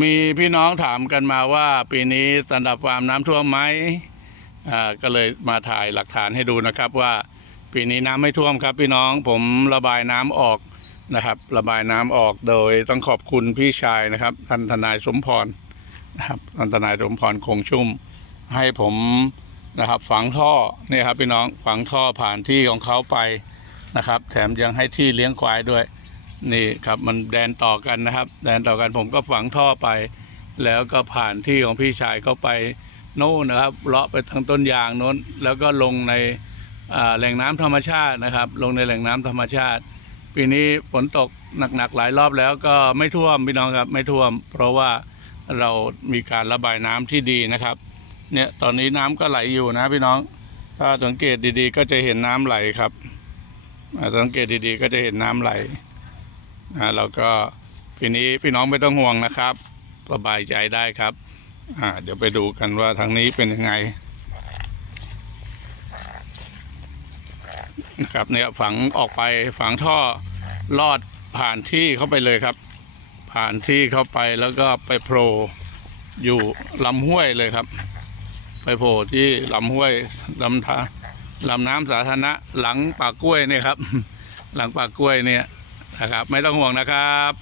มีพี่น้องถามกันมาว่าปีนี้สันดับฟาร์มน้ำท่วมไหมอ่าก็เลยมาถ่ายหลักฐานให้ดูนะครับว่าปีนี้น้ำไม่ท่วมครับ พี่น้องผมระบายน้ำออกนะครับ ระบายน้ำออกโดยต้องขอบคุณพี่ชายนะครับท่านทนายสมพรนะครับท่านทนายสมพรคงชุ่ม ให้ผมนะครับฝังท่อเนี่ยครับพี่น้องฝังท่อผ่านที่ของเขาไปนะครับ แถมยังให้ที่เลี้ยงควายด้วย นี่ครับมันแดนต่อกันนะครับ แดนต่อกันผมก็ฝังท่อไป แล้วก็ผ่านที่ของพี่ชายเข้าไปโน่นนะครับเลาะไปทางต้นยางโน้น แล้วก็ลงในแหล่งน้ำธรรมชาตินะครับ ลงในแหล่งน้ำธรรมชาติ ปีนี้ฝนตกหนักๆหลายรอบแล้วก็ไม่ท่วมพี่น้องครับไม่ท่วม เพราะว่าเรามีการระบายน้ำที่ดีนะครับ เนี่ยตอนนี้น้ำก็ไหลอยู่นะพี่น้อง ถ้าสังเกตดีๆ ก็จะเห็นน้ำไหลครับอ่าสังเกตดีๆ ก็จะเห็นน้ำไหล นะเราก็ปีนี้พี่น้องไม่ต้องห่วงนะครับสบายใจได้ครับอ่าเดี๋ยวไปดูกันว่าทางนี้เป็นยังไงนะครับเนี่ยฝังออกไปฝังท่อลอดผ่านที่เข้าไปเลยครับ ผ่านที่เข้าไปแล้วก็ไปโผล่อยู่ลำห้วยเลยครับ ไปโผล่ที่ลำห้วยลำธาลำน้ำสาธารณะหลังปากกล้วยเนี่ยครับ หลังปากกล้วยเนี่ย นะครับ ไม่ต้องห่วงนะครับ